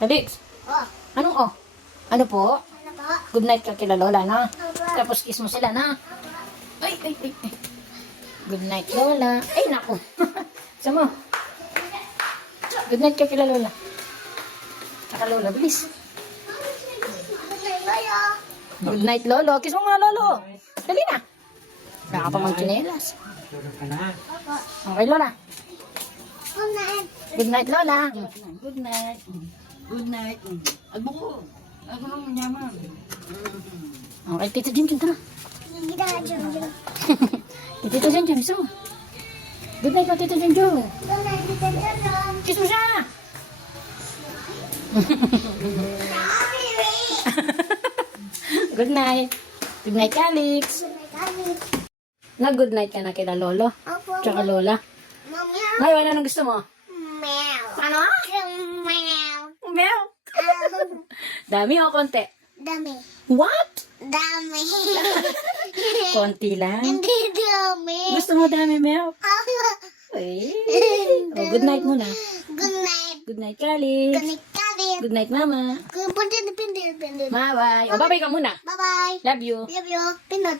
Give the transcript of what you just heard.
Alex, Oh. anong oh? Ano po? Ano po? Good night ka kila Lola, no? Opo. Tapos kiss mo sila, na? Ay. Good night, Lola. Ay, naku. Sama. Good night ka kila Lola. Saka Lola, bilis. Good night, Lolo. Kiss mo nga, Lolo. Dali na. Kaya ka pa magchinelas. Okay, Lola. Good night, Lola. Good night. Good night. Agbuko. Ako nang yaman. Okay, Tito Jim, tara. Tito Jim, so. Good night, Tito Jim. Kiss mo siya. Good night. Good night, Alex. Nag-good night ka na kila Lolo. Tsaka Lola. Ngayon, anong gusto mo? Ano? Meow. Dami o konti? Dami. What? Dami. Konti lang. Hindi dami. Gusto mo dami, Meow? Ay. Oh, good night muna. Good night. Good night, Alex. Kalit. Good night, Mama. Good night. Bye-bye. O, bye-bye ka muna. Bye-bye. Love you. Love you. Pinot.